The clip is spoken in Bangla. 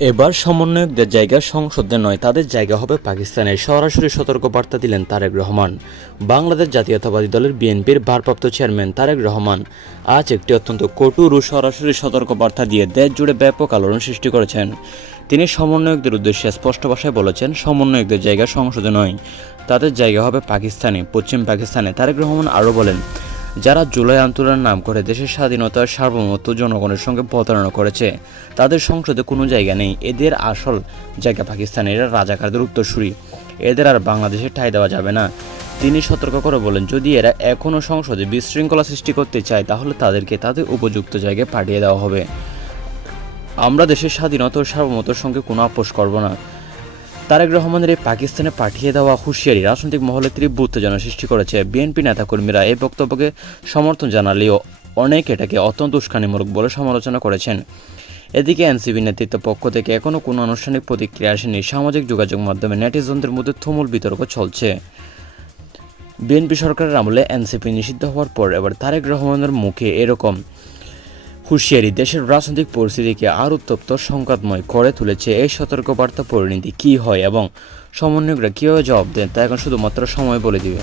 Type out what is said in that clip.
এবার সমন্বয়কদের জায়গা সংসদে নয়, তাদের জায়গা হবে পাকিস্তানে, সরাসরি সতর্কবার্তা দিলেন তারেক রহমান। বাংলাদেশ জাতীয়তাবাদী দলের বিএনপির ভারপ্রাপ্ত চেয়ারম্যান তারেক রহমান আজ একটি অত্যন্ত কঠোর ও সরাসরি সতর্কবার্তা দিয়ে দেশ জুড়ে ব্যাপক আলোড়ন সৃষ্টি করেছেন। তিনি সমন্বয়কদের উদ্দেশ্যে স্পষ্ট ভাষায় বলেছেন, সমন্বয়কদের জায়গা সংসদে নয়, তাদের জায়গা হবে পাকিস্তানে, পশ্চিম পাকিস্তানে। তারেক রহমান আরও বলেন, যারা জুলাই আন্দোলনের নাম করে দেশের স্বাধীনতার সার্বভৌমত্ব জনগণের সঙ্গে প্রতারণা করেছে, তাদের সংসদে কোনো জায়গা নেই। এদের আসল জায়গা পাকিস্তানে, এরা রাজাকারদের উত্তরসূরি, এদের আর বাংলাদেশে ঠাঁই দেওয়া যাবে না। তিনি সতর্ক করে বলেন, যদি এরা এখনও সংসদে বিশৃঙ্খলা সৃষ্টি করতে চায়, তাহলে তাদেরকে তাদের উপযুক্ত জায়গায় পাঠিয়ে দেওয়া হবে। আমরা দেশের স্বাধীনতা ও সার্বভৌমত্বের সঙ্গে কোনো আপোষ করব না। তারেক রহমানের এই পাকিস্তানে পাঠিয়ে দেওয়া হুঁশিয়ারি রাজনৈতিক মহলে তীব্র উত্তেজনা সৃষ্টি করেছে। বিএনপি নেতাকর্মীরা এই বক্তব্যকে সমর্থন জানালেও অনেক এটাকে অত্যন্ত উস্কানিমূলক বলে সমালোচনা করেছেন। এদিকে এনসিপি নেতৃত্ব পক্ষ থেকে এখনও কোনো আনুষ্ঠানিক প্রতিক্রিয়া আসেনি। সামাজিক যোগাযোগ মাধ্যমে নেটিজনদের মধ্যে তুমুল বিতর্ক চলছে। বিএনপি সরকারের আমলে এনসিপি নিষিদ্ধ হওয়ার পর এবার তারেক রহমানের মুখে এরকম হুঁশিয়ারি দেশের রাজনৈতিক পরিস্থিতিকে আরও উত্তপ্ত সংঘাতময় করে তুলেছে। এই সতর্কবার্তা পরিণতি কী হয় এবং সমন্বয়করা কীভাবে জবাব দেন, তা এখন শুধুমাত্র সময় বলে দিবে।